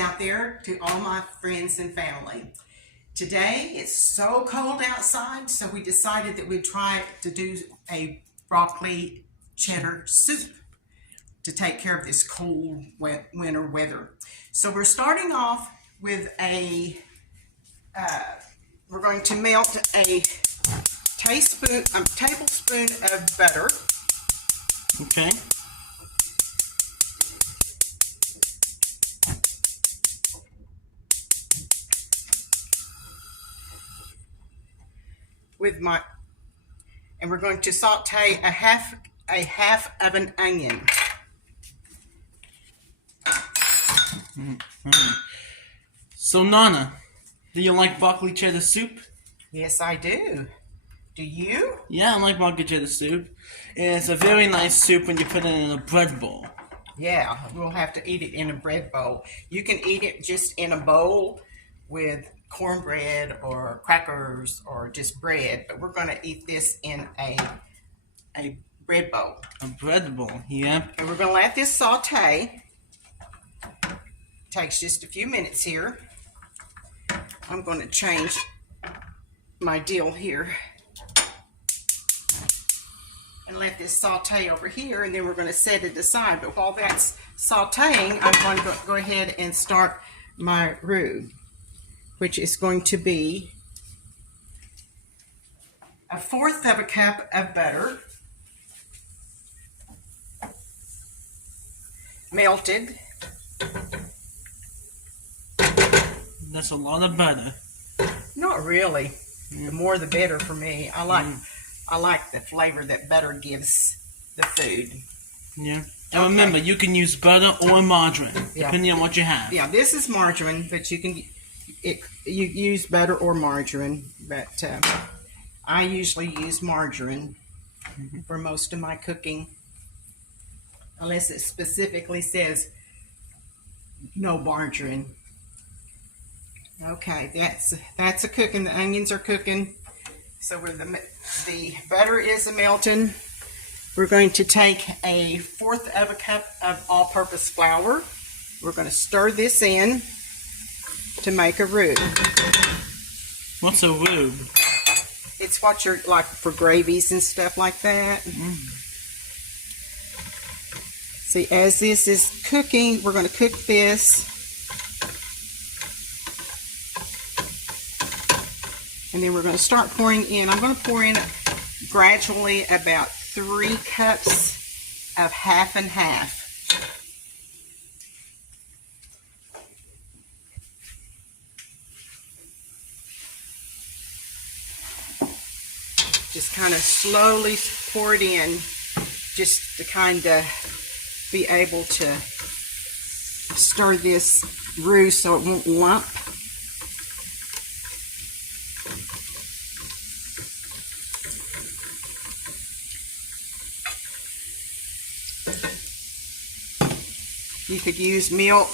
out there, to all my friends and family. Today it's so cold outside, so we decided that we'd try to do a broccoli cheddar soup to take care of this cold, wet winter weather. So we're starting off with we're going to melt a tablespoon of butter. Okay. And we're going to saute a half of an onion. So Nana, do you like broccoli cheddar soup? Yes, I do. Do you? Yeah, I like broccoli cheddar soup. It's a very nice soup when you put it in a bread bowl. Yeah, we'll have to eat it in a bread bowl. You can eat it just in a bowl with cornbread or crackers or just bread, but we're going to eat this in a bread bowl. A bread bowl, yeah. And we're going to let this saute. Takes just a few minutes here. I'm going to change my deal here and let this saute over here, and then we're going to set it aside. But while that's sauteing, I'm going to go ahead and start my roux, which is going to be 1/4 cup of butter, melted. That's a lot of butter. Not really. The more the better for me. I like the flavor that butter gives the food. Yeah. And remember, you can use butter or margarine, depending on what you have. Yeah, this is margarine, but you use butter or margarine. But I usually use margarine for most of my cooking, unless it specifically says no margarine. Okay, that's a cooking. The onions are cooking. So where the butter is melting, we're going to take 1/4 cup of all-purpose flour. We're going to stir this in to make a roux. What's a roux? It's what you're like for gravies and stuff like that. See, as this is cooking, we're going to cook this. And then we're going to start pouring in. I'm going to pour in gradually about 3 cups of half and half. Just kind of slowly pour it in, just to kind of be able to stir this roux so it won't lump. You could use milk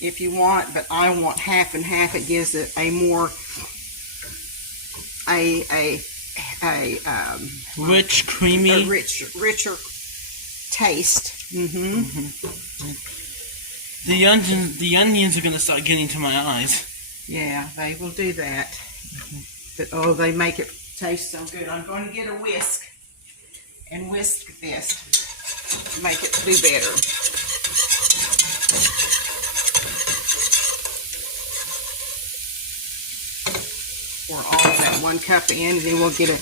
if you want, but I want half and half. It gives it a more rich, creamy, richer taste. The onions are gonna start getting to my eyes. Yeah, they will do that. But oh, they make it taste so good. I'm going to get a whisk and whisk this to make it do better. Pour all of that 1 cup in, and then we'll get a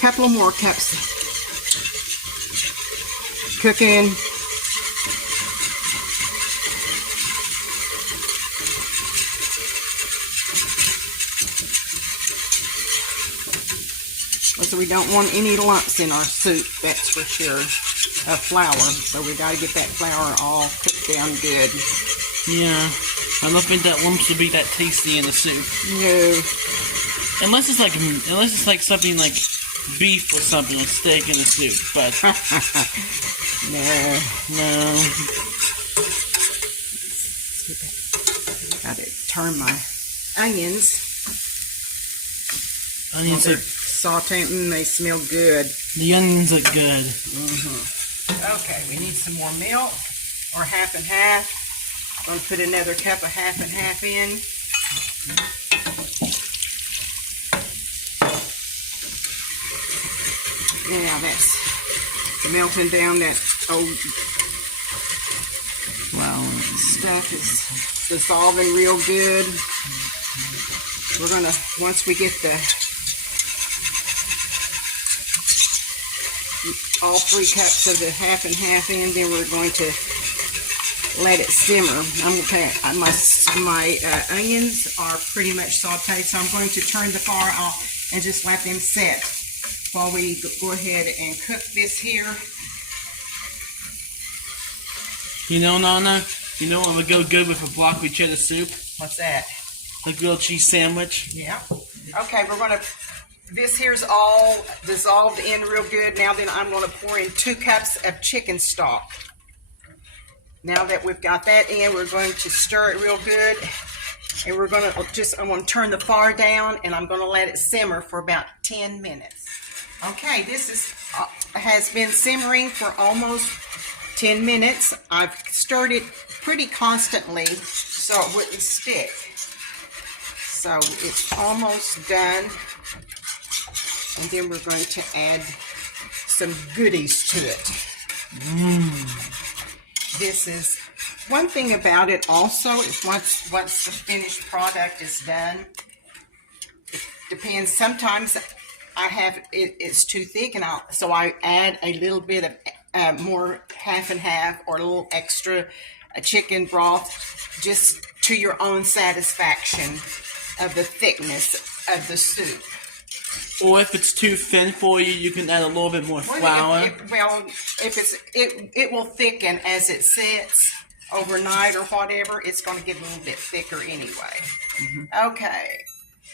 couple of more cups cooking. So we don't want any lumps in our soup, that's for sure, of flour. So we got to get that flour all cooked down good. Yeah, I don't think that lumps will be that tasty in the soup. No. Unless it's like something like beef or something, like steak in the soup, but no. Got to turn my onions. Onions are sauteing. They smell good. The onions are good. Okay, we need some more milk, or half and half. I'm going to put another cup of half and half in. Yeah, that's melting down. That old stuff is dissolving real good. We're going to, once we get all 3 cups of the half and half in, then we're going to let it simmer. I'm going to my onions are pretty much sauteed, so I'm going to turn the fire off and just let them set while we go ahead and cook this here. You know, Nana, you know what would go good with a broccoli cheddar soup? What's that? A grilled cheese sandwich. Yeah. Okay, we're going to, this here's all dissolved in real good. Now then I'm going to pour in 2 cups of chicken stock. Now that we've got that in, we're going to stir it real good. And we're going to I'm going to turn the fire down, and I'm going to let it simmer for about 10 minutes. Okay, this has been simmering for almost 10 minutes. I've stirred it pretty constantly so it wouldn't stick. So it's almost done. And then we're going to add some goodies to it. This is one thing about it also is once the finished product is done, it depends. Sometimes I have it's too thick, and so I add a little bit of more half and half or a little extra chicken broth, just to your own satisfaction of the thickness of the soup. Or if it's too thin for you, you can add a little bit more flour. It will thicken as it sits overnight or whatever. It's going to get a little bit thicker anyway. Okay,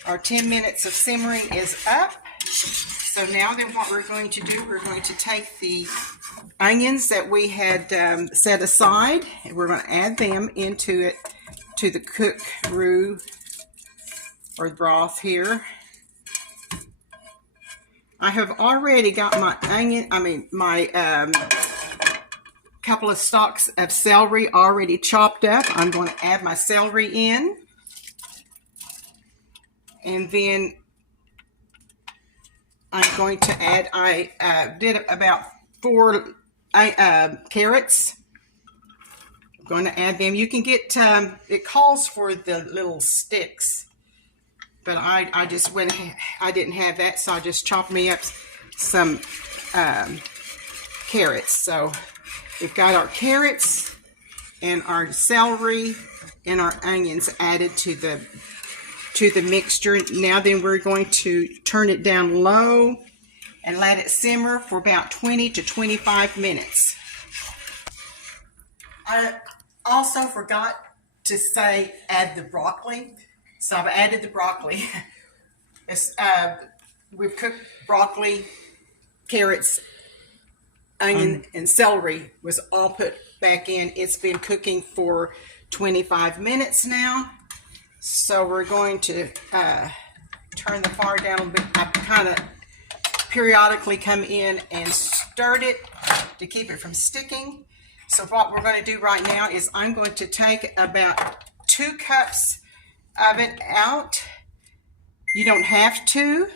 our 10 minutes of simmering is up. So now then what we're going to do, we're going to take the onions that we had set aside, and we're going to add them into the cook roux or broth here. I have already got my couple of stalks of celery already chopped up. I'm going to add my celery in. And then I'm going to add, I did about 4 carrots. I'm going to add them. You can get, it calls for the little sticks. But I just went, I didn't have that, so I just chopped me up some carrots. So we've got our carrots and our celery and our onions added to the mixture. Now then we're going to turn it down low and let it simmer for about 20 to 25 minutes. I also forgot to say add the broccoli. So I've added the broccoli. We've cooked broccoli, carrots, onion, and celery was all put back in. It's been cooking for 25 minutes now. So we're going to turn the fire down a little bit. I kind of periodically come in and stir it to keep it from sticking. So what we're going to do right now is I'm going to take about 2 cups of it out. You don't have to,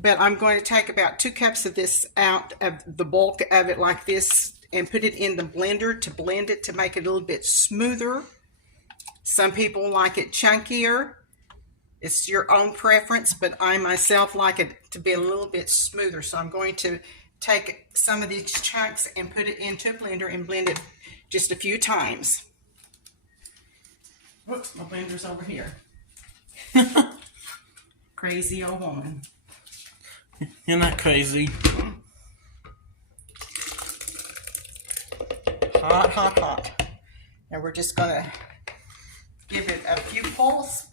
but I'm going to take about 2 cups of this out of the bulk of it like this and put it in the blender to blend it to make it a little bit smoother. Some people like it chunkier. It's your own preference, but I myself like it to be a little bit smoother. So I'm going to take some of these chunks and put it into a blender and blend it just a few times. Whoops, my blender's over here. Crazy old woman. You're not crazy. Hot, hot, hot. And we're just going to give it a few pulls.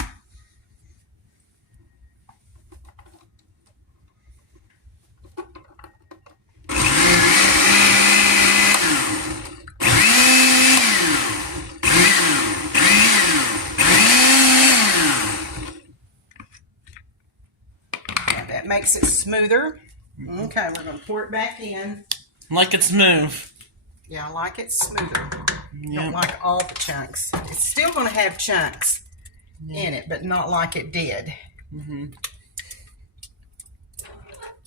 That makes it smoother. Okay, we're going to pour it back in. Like it's smooth. Yeah, I like it smoother. Yeah. Don't like all the chunks. It's still going to have chunks in it, but not like it did.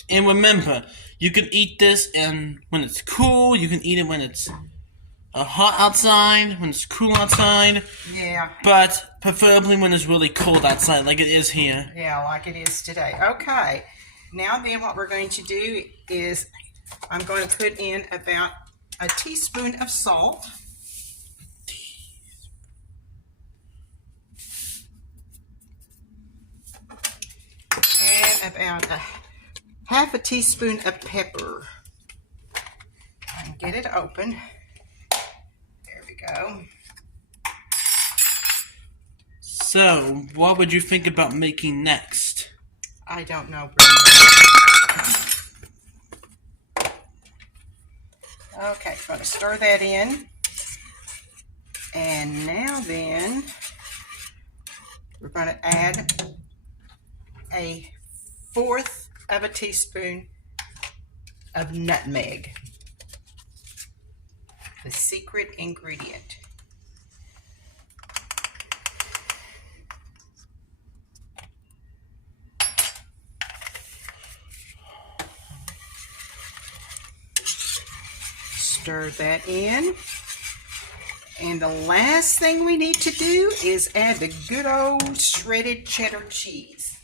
And remember, you can eat this and when it's cool. You can eat it when it's hot outside, when it's cool outside. Yeah. But preferably when it's really cold outside, like it is here. Yeah, like it is today. Okay. Now then what we're going to do is I'm going to put in about a teaspoon of salt. And about half a teaspoon of pepper. And get it open. There we go. So, what would you think about making next? I don't know, Brenda. Okay, going to stir that in. And now then, we're going to add a 1/4 of a teaspoon of nutmeg, the secret ingredient. Stir that in. And the last thing we need to do is add the good old shredded cheddar cheese.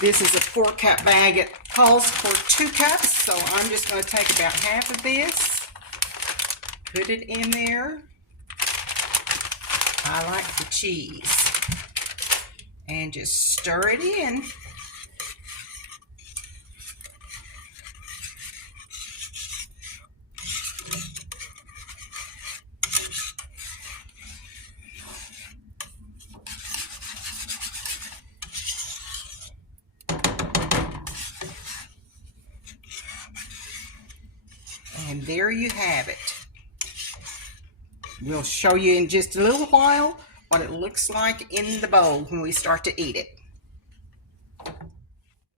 This is a 4-cup bag. It calls for 2 cups, so I'm just going to take about half of this, put it in there. I like the cheese. And just stir it in. And there you have it. We'll show you in just a little while what it looks like in the bowl when we start to eat it.